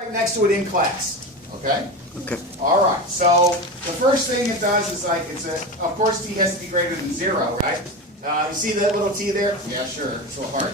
Right next to it in class. Okay? Okay. All right. So the first thing it does is of course t has to be greater than 0, right? You see that little t there? Yeah, sure. It's a little hard.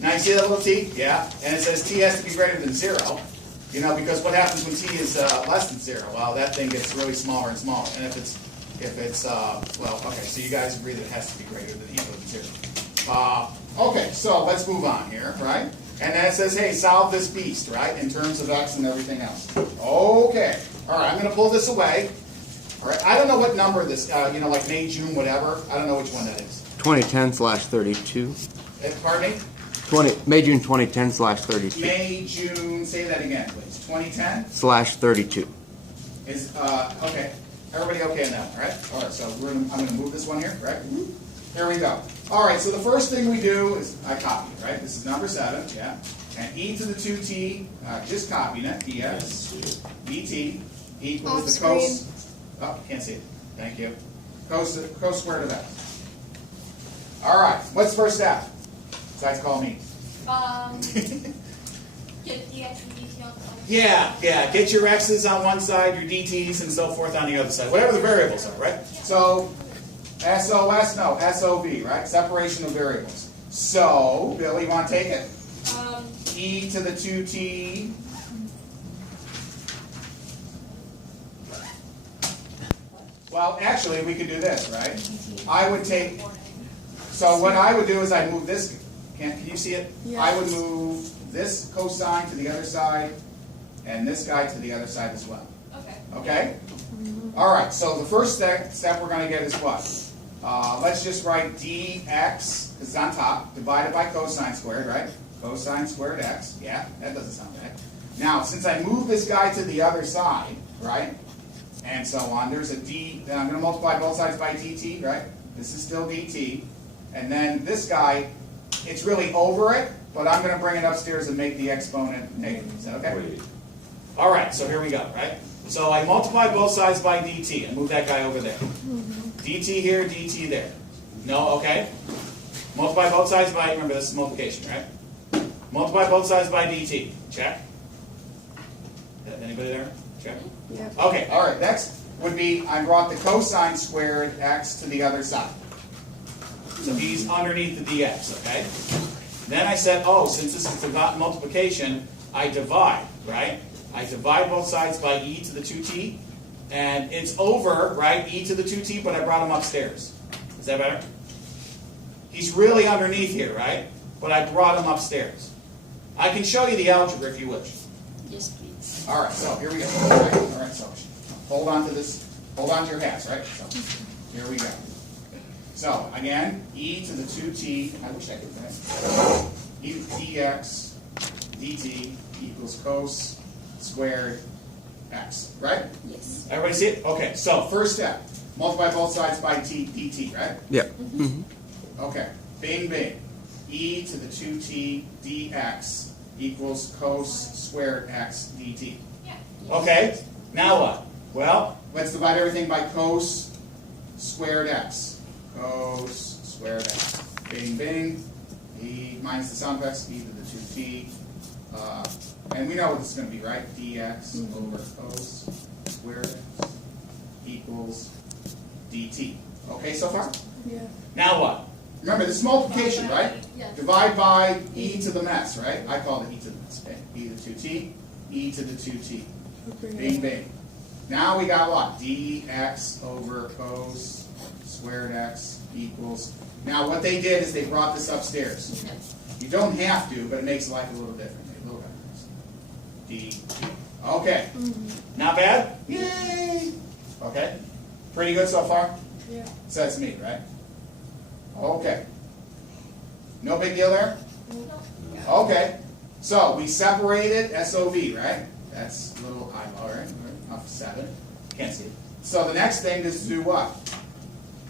Now you see that little t? Yeah. And it says t has to be greater than 0. You know, because what happens when t is less than 0? Well, that thing gets really smaller and smaller. And if it's well, okay. So you guys agree that it has to be greater than equal to 0. Okay. So let's move on here, right? And then it says, hey, solve this beast, right, in terms of x and everything else. Okay. All right, I'm going to pull this away. All right, I don't know what number this, like May, June, whatever. I don't know which one that is. 2010/32. Pardon me? May, June 2010/32. May, June, say that again, please. 2010/32. Is, okay. Everybody okay on that, all right? All right, so I'm going to move this one here, right? Here we go. All right, so the first thing we do is I copy it, right? This is number 7, yeah. And e to the 2t, just copying it, dx, dt equals the cos. Oh, can't see it. Thank you. Cos squared of x. All right, what's the first step? Besides call me. Get dx and dt on the other. Yeah. Get your x's on one side, your dt's, and so forth on the other side. Whatever the variables are, right? So. SOS, no, SOV, right? Separation of variables. So, Billy, you want to take it? E to the 2t. Well, actually, we could do this, right? I would take, so what I would do is I'd move this, can you see it? Yes. I would move this cosine to the other side, and this guy to the other side as well. Okay. Okay? All right, so the first step we're going to get is what? Let's just write dx, because it's on top, divided by cosine squared, right? Cosine squared x. Yeah, that doesn't sound bad. Now, since I move this guy to the other side, right, and so on, there's a d, then I'm going to multiply both sides by dt, right? This is still dt. And then this guy, it's really over it, but I'm going to bring it upstairs and make the exponent negative. Is that okay? Wait. All right, so here we go, right? So I multiply both sides by dt and move that guy over there. dt here, dt there. No, okay? Multiply both sides by, remember this is multiplication, right? Multiply both sides by dt. Check. Anybody there? Check. Yeah. Okay, all right, next would be I brought the cosine squared x to the other side. So he's underneath the dx, okay? Then I said, oh, since this is about multiplication, I divide, right? I divide both sides by e to the 2t, and it's over, right, e to the 2t, but I brought him upstairs. Is that better? He's really underneath here, right? But I brought him upstairs. I can show you the algebra if you wish. Yes, please. All right, so here we go. All right, so hold on to this, hold on to your hats, right? So here we go. So again, e to the 2t, I wish I could finish. E to dx dt equals cos squared x, right? Yes. Everybody see it? Okay, so first step, multiply both sides by dt, right? Yeah. Okay, bing, bing. E to the 2t dx equals cos squared x dt. Yeah. Okay, now what? Well, let's divide everything by cos squared x. Cos squared x. Bing, bing. E minus the sum of x, e to the 2t. And we know what this is going to be, right? dx over cos squared x equals dt. Okay so far? Yeah. Now what? Remember, this is multiplication, right? Yeah. Divide by e to the mess, right? I call it e to the mess. Okay. E to the 2t, e to the 2t. Bing, bing. Now we got what? dx over cos squared x equals. Now what they did is they brought this upstairs. You don't have to, but it makes life a little different. A little better. dt. Okay. Not bad? Yay! Okay. Pretty good so far? Yeah. So that's me, right? Okay. No big deal there? Okay. So we separated SOV, right? That's a little eyeball, right? Off of 7. Can't see it. So the next thing is to do what?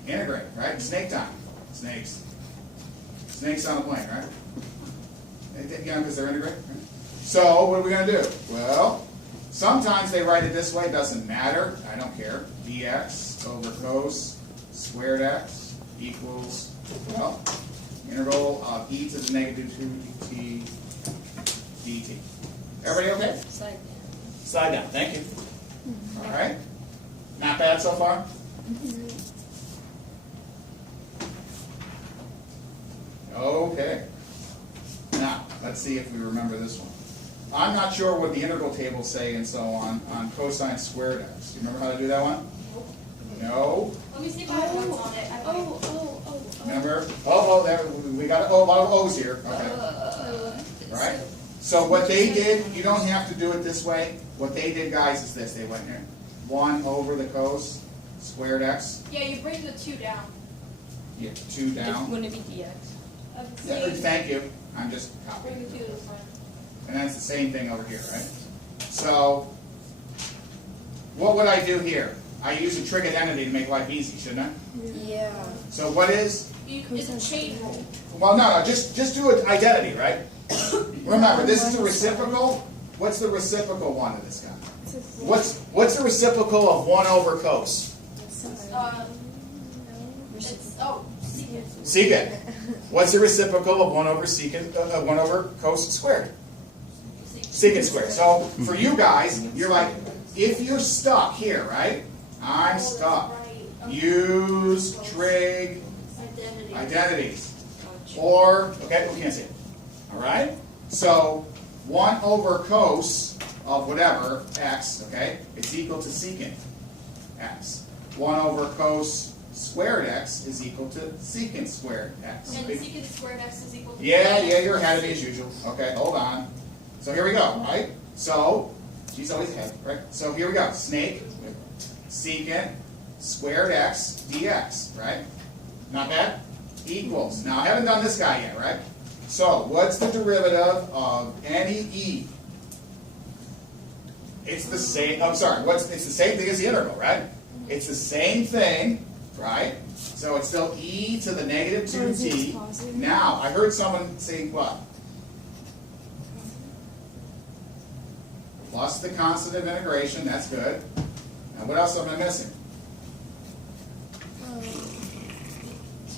Integrate, right? Snake time. Snakes. Snakes on a plane, right? You know, because they're integrated. Right? So what are we going to do? Well, sometimes they write it this way. Doesn't matter. I don't care. dx over cos squared x equals, well, integral of e to the negative 2 dt dt. Everybody okay? Side down. Slide down, thank you. All right. Not bad so far? Okay. Now, let's see if we remember this one. I'm not sure what the integral tables say and so on cosine squared x. Do you remember how to do that one? No. Let me see if I have notes on it. Remember? Oh, there, we got a lot of O's here. Okay. All right. So what they did, you don't have to do it this way. What they did, guys, is this. They went here. 1 over the cos squared x. Yeah, you bring the 2 down. Yeah, 2 down. Wouldn't it be dx? Yeah, thank you. I'm just Bring copying. the 2 to the front. And that's the same thing over here, right? So, what would I do here? I use a trig identity to make life easy, shouldn't I? Yeah. So what is, It's a chain rule. well, no, just do an identity, right? Remember, this is the reciprocal. What's the reciprocal one of this guy? What's the reciprocal of 1 over cos? Secant. Secant. What's the reciprocal of 1 over secant, 1 over cos squared? Secant squared. So for you guys, you're like, if you're stuck here, right? I'm stuck. Use trig identities. Or, okay, we can't see it. All right? So 1 over cos of whatever, x, okay, it's equal to secant x. 1 over cos squared x is equal to secant squared x. And the secant squared x is equal to Yeah, you're ahead of me as usual. Okay, hold on. So here we go, right? So, she's always ahead, right? So here we go. Snake, secant squared x dx, right? Not bad? Equals. Now, I haven't done this guy yet, right? So, what's the derivative of any e? It's the same, I'm sorry, it's the same thing as the integral, right? It's the same thing, right? So it's still e to the negative 2t. Now, I heard someone say what? Plus the constant of integration, that's good. And what else am I missing?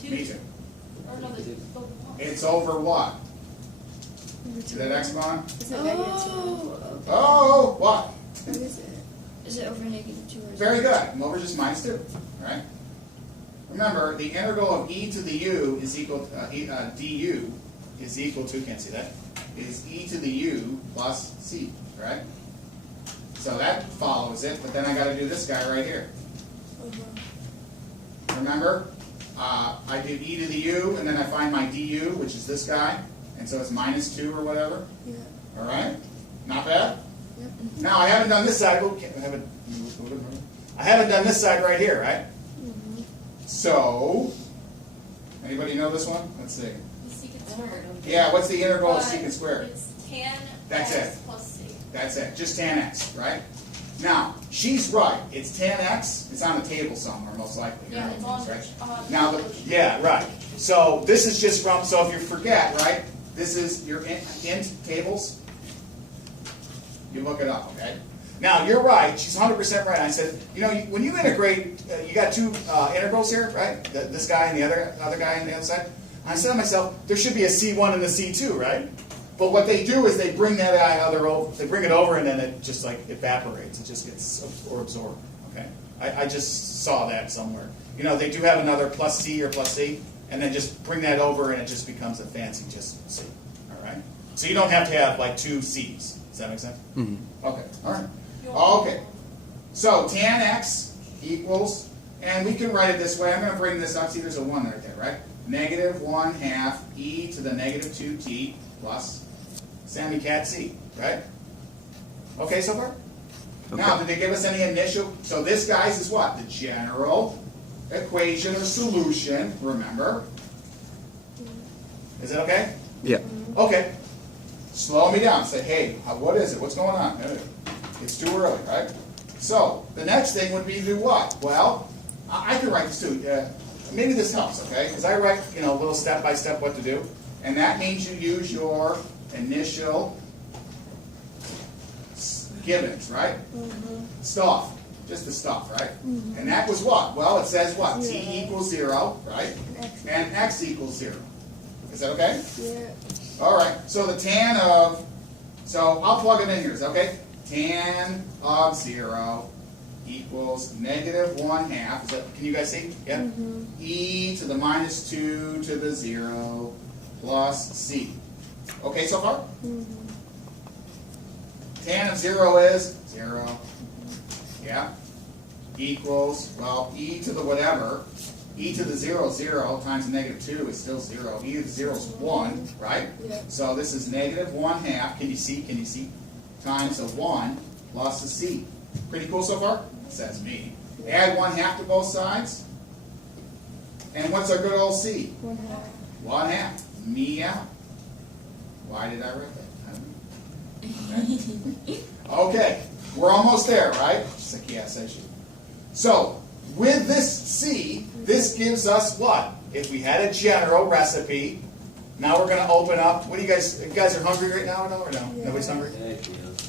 Me too. Or no, the 1. It's over what? See that x bar? Is it -2? Oh, what? What is it? Is it over -2 or is Very good. And over just -2, right? Remember, the integral of e to the u is equal to, du is equal to, can't see that, is e to the u plus c, right? So that follows it, but then I got to do this guy right here. Remember, I did e to the u, and then I find my du, which is this guy, and so it's -2 or whatever. Yeah. All right? Not bad? Yep. Now, I haven't done this side. I haven't done this side right here, right? So, anybody know this one? Let's see. The secant squared. Yeah, what's the integral of secant squared? It's tan That's x it. plus c. That's it, just tan x, right? Now, she's right. It's tan x. It's on the table somewhere, most likely. Yeah, it's on. Right? Now, yeah, right. So this is just from. So if you forget, right? This is your int tables. You look it up, okay? Now you're right. She's 100% right. I said, you know, when you integrate, you got 2 integrals here, right? This guy and the other guy on the other side. I said to myself, there should be a C1 and a C2, right? But what they do is they bring that other over, they bring it over, and then it just like evaporates. It just gets absorbed. Okay. I just saw that somewhere. You know, they do have another plus C or plus C, and then just bring that over, and it just becomes a fancy just C. All right. So you don't have to have like 2 C's. Does that make sense? Mm-hmm. Okay. All right. Okay. So tan x equals, and we can write it this way. I'm going to bring this up. See, there's a 1 right there, right? -1/2 e to the negative 2t plus semi-cat c, right? Okay so far? Okay. Now, did they give us any initial? So this, guys, is what? The general equation or solution, remember? Is it okay? Yeah. Okay. Slow me down. Say, hey, what is it? What's going on? It's too early, right? So, the next thing would be to do what? Well, I can write this too. Maybe this helps, okay? Because I write, you know, a little step-by-step what to do. And that means you use your initial givens, right? Stuff. Just the stuff, right? And that was what? Well, it says what? T equals 0, right? And x equals 0. Is that okay? Yeah. All right. So the tan of So I'll plug them in here, okay? Tan of 0 equals negative 1/2. Is that, can you guys see? Yeah? E to the minus 2 to the 0 plus C. Okay so far? Tan of 0 is 0. Yeah? Equals, well, e to the whatever. E to the 0 is 0 times negative 2 is still 0. E to the 0 is 1, right? Yeah. So this is negative 1/2. Can you see? Can you see? Times a 1 plus a C. Pretty cool so far? Says me. Add 1/2 to both sides. And what's our good old C? 1/2. Me out. Why did I write that? I don't know. Okay. We're almost there, right? She's like, yeah, says you. So, with this C, this gives us what? If we had a general recipe, now we're going to open up. What do you guys are hungry right now or no? Yeah. Nobody's hungry?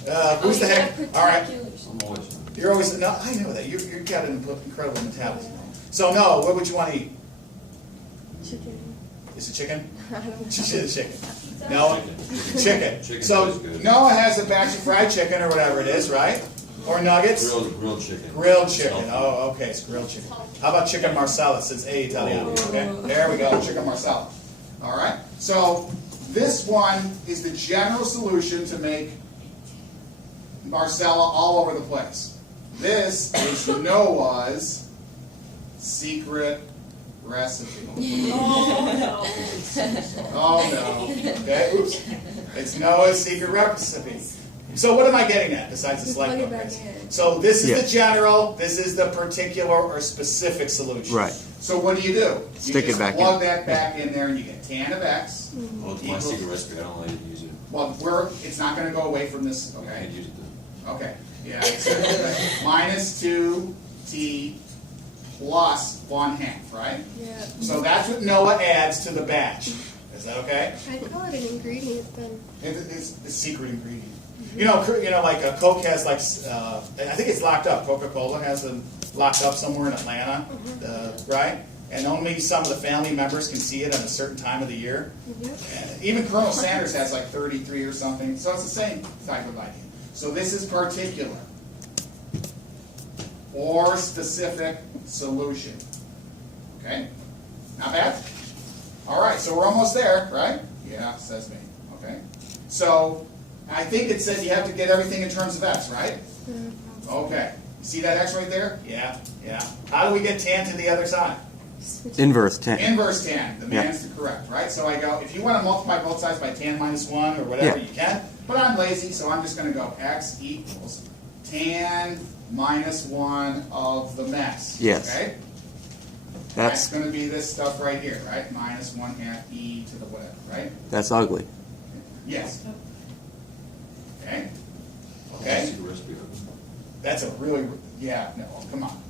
Oh, Who's the heck? All right. I'm always. You're always, no, I know that. You've got an incredible metabolism. So, no, what would you want to eat? Chicken. Is it chicken? I don't know. Chicken. No? Chicken. Chicken So, is good. Noah has a batch of fried chicken or whatever it is, right? Or nuggets? Grilled chicken. Grilled chicken. Oh, okay, it's grilled chicken. How about chicken Marsala since A Italiano? Okay, there we go, chicken Marsala. All right, so this one is the general solution to make Marsala all over the place. This is Noah's secret recipe. Oh no. Okay, oops. It's Noah's secret recipe. So what am I getting at besides this light bulb? So this is the general, this is the particular or specific solution. Right. So what do? You Stick it just back plug that back in there and you get tan of x. Well, it's my secret recipe. I don't like to use it. Well, it's not going to go away from this, I okay? can't use it then. Okay, yeah, it's minus 2t plus 1/2, right? Yeah. So that's what Noah adds to the batch. Is that okay? I'd call it an ingredient then. It's a secret ingredient. You know, like Coke has like, I think it's locked up. Coca-Cola has them locked up somewhere in Atlanta, right? And only some of the family members can see it at a certain time of the year. Yep. And even Colonel Sanders has like 33 or something. So it's the same type of idea. So this is particular or specific solution. Okay? Not bad? All right, so we're almost there, right? Yeah, says me. Okay? So I think it says you have to get everything in terms of x, right? Okay. You see that x right there? Yeah, yeah. How do we get tan to the other side? Inverse 10. Inverse tan. The man's the correct, right? So I go, if you want to multiply both sides by tan minus 1 or whatever, Yeah. you can. But I'm lazy, so I'm just going to go x equals tan minus 1 of the mess. Yes. Okay? That's That's going to be this stuff right here, right? Minus 1/2 e to the whatever, right? that's ugly. Yes. Okay? My Okay? secret recipe. That's a really, yeah, no, come on.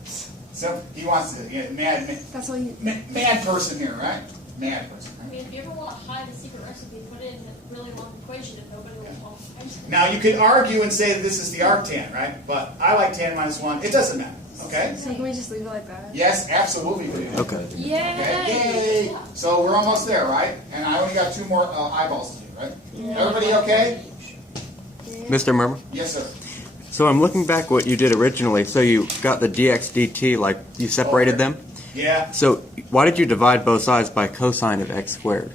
So he wants to, mad person here, right? Mad person, I right? mean, if you ever want to hide the secret recipe, put it in a really long equation and nobody will fall. Now you could argue and say that this is the arctan, right? But I like tan minus 1. It doesn't matter, okay? So can we just leave it like that? Yes, absolutely we do. Okay. Okay, Yay! yay! So we're almost there, right? And I only got 2 more eyeballs to do, right? Everybody okay? Mr. Murmer? Yes, sir. So I'm looking back what you did originally. So you got the dx dt, like you separated them. Yeah, So why did you divide both sides by cosine of x squared?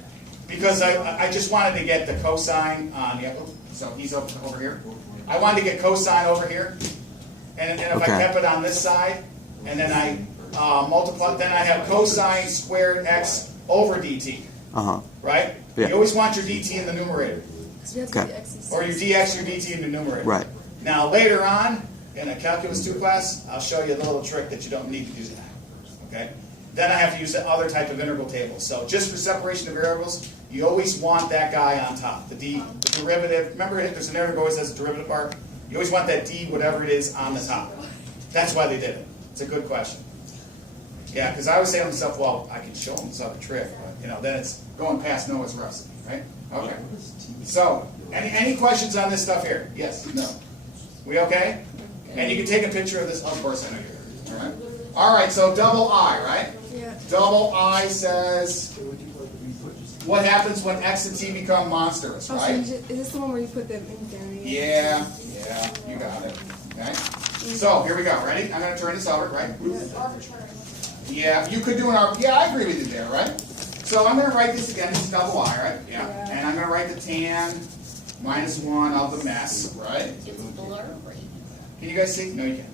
because I just wanted to get the cosine on the, so he's over here. I wanted to get cosine over here. And if I Okay. kept it on this side, and then I multiply, then I have cosine squared x over dt, Uh-huh. right? Yeah. You always want your dt in the numerator, Because we have to Okay. do x's. or your dx, your dt in the numerator. Right. Now later on, in a calculus 2 class, I'll show you a little trick that you don't need to do that. Okay? Then I have to use the other type of integral table. So just for separation of variables, you always want that guy on top. The derivative. Remember, there's an integral always has a derivative part. You always want that d, whatever it is, on the top. That's why they did it. It's a good question. Yeah, because I was saying to myself, well, I can show them this other trick, but then it's going past Noah's recipe, right? Okay. So, any questions on this stuff here? Yes? No? We okay? And you can take a picture of this, of course, I know you're all right. All right, so double I, right? Yeah. Double I says what happens when x and t become monstrous, Oh, so right? is this the one where you put the infinity? Yeah, you got it. Okay. So here we go. Ready? I'm going to turn this over, right? Arbitrary. Yeah, you could do an arb. Yeah, I agree with you there, right? So I'm going to write this again. This is double I, right? Yeah. Yeah. And I'm going to write the tan -1 of the mess, right? It's blurry. Can you guys see? No, you can't.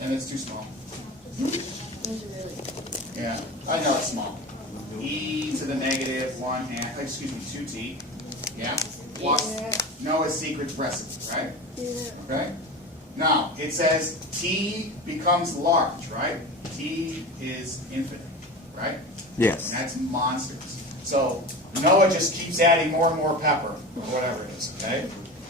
And it's too small. Yeah, I know it's small. E to the -1/2, excuse me, 2t. Yeah. Plus Yeah. Noah's secret recipe, right? Yeah. Okay? Now, it says t becomes large, right? T is infinite, right? Yes. And that's monsters. So Noah just keeps adding more and more pepper, or whatever it is, okay?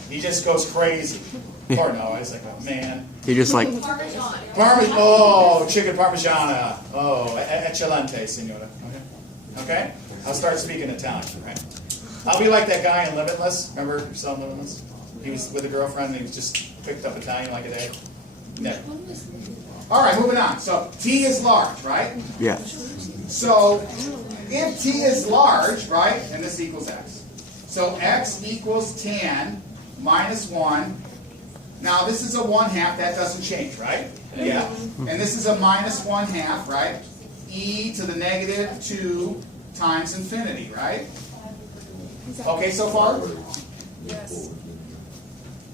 He just goes crazy. Poor Noah. He's like, oh man. He just like Parmesan. Oh, chicken parmigiana. Oh, eccellente, signora. Okay? Okay? I'll start speaking Italian, right? I'll be like that guy in Limitless. Remember you saw Limitless? He was with a girlfriend and he was just picked up Italian like a day. No. All right, moving on. So T is large, right? yes. So if T is large, right, and this equals X. So X equals tan -1. Now this is a 1/2, that doesn't change, right? Yeah. And this is a -1/2, right? E to the -2 times infinity, right? Okay so far? Yes.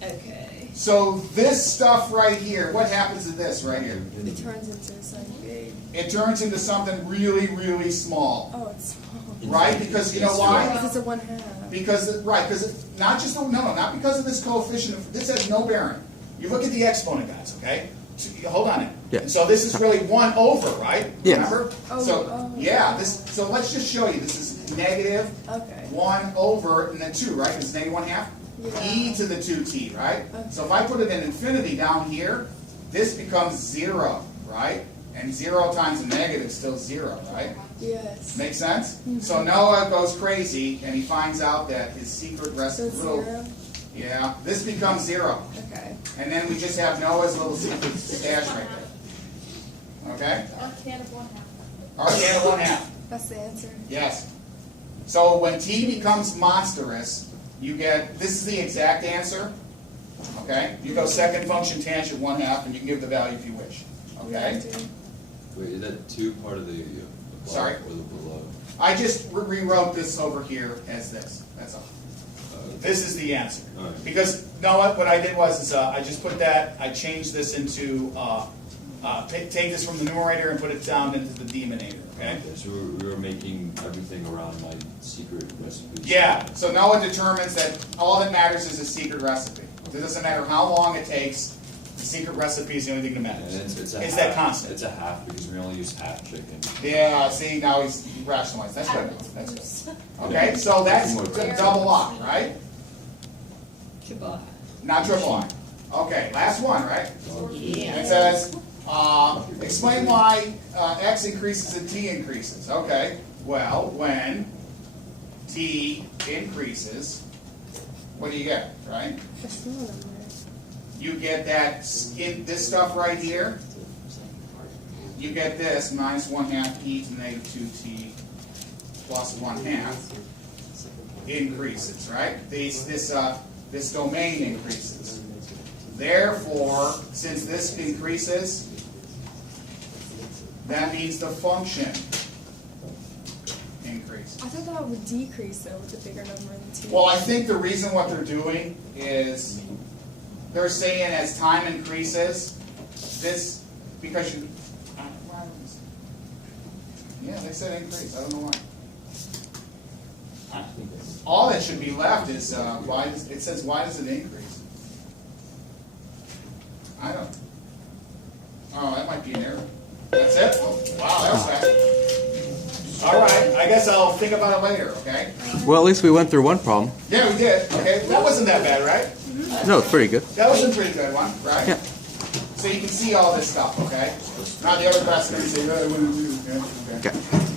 Okay. So this stuff right here, what happens to this right here? It turns into something big. It turns into something really, really small, Oh, it's small. right? Because you know why? Because it's a 1/2. Because not just not because of this coefficient. This has no bearing. You look at the exponent, guys. Okay, so, hold on. Yeah. And so this is really 1 over, right? Yes. Remember? Oh, So oh. yeah, this. So let's just show you. This is negative Okay. 1 over and then 2, right? It's -1/2. Yeah. E to the 2t, right? Okay. So if I put it in infinity down here, this becomes 0, right? And 0 times a negative is still 0, right? Yes. Make sense? So Noah goes crazy and he finds out that his secret So recipe. it's 0. Yeah, this becomes 0. Okay. And then we just have Noah's little secret stash right there. Okay? Arcana of 1/2. Arcana 1/2. That's the answer. Yes. So when t becomes monstrous, you get, this is the exact answer. Okay? You go second function tangent 1/2 and you can give the value if you wish. Okay? Wait, is that 2 part of the above Sorry? or the below? I just rewrote this over here as this. That's all. This is the answer. All right. Because, no, what I did was I just put that, I changed this into, take this from the numerator and put it down into the denominator, okay? So we were making everything around my secret recipe. Yeah, so Noah determines that all that matters is a secret recipe. It doesn't matter how long it takes, the secret recipe is the only thing that And matters. it's It's half, that constant. It's a half because we only use half chicken. Yeah, see, now he's rationalized. That's good. That's good. Okay, so that's double I, right? Goodbye. Not triple I. Okay, last one, right? Yeah. It says, explain why x increases and t increases. Okay, well, when t increases, what do you get, right? A small number. You get that, this stuff right here. You get this, -1/2 e to the -2t plus 1/2 increases, right? This domain increases. Therefore, since this increases, that means the function increases. I thought that would decrease though with the bigger number than 2. Well, I think the reason what they're doing is they're saying as time increases, this, because you, yeah, they said increase, I don't know why. All that should be left is, why does, it says why does it increase? I don't, oh, that might be an error. That's it? Oh, wow, that was fast. All right, I guess I'll think about it later, okay? Well, at least we went through one problem. Yeah, we did, okay, that wasn't that bad, right? No, it's pretty good. That was a pretty good one, right? Yeah. So you can see all this stuff, okay? Now the other class is going to say, okay. Okay.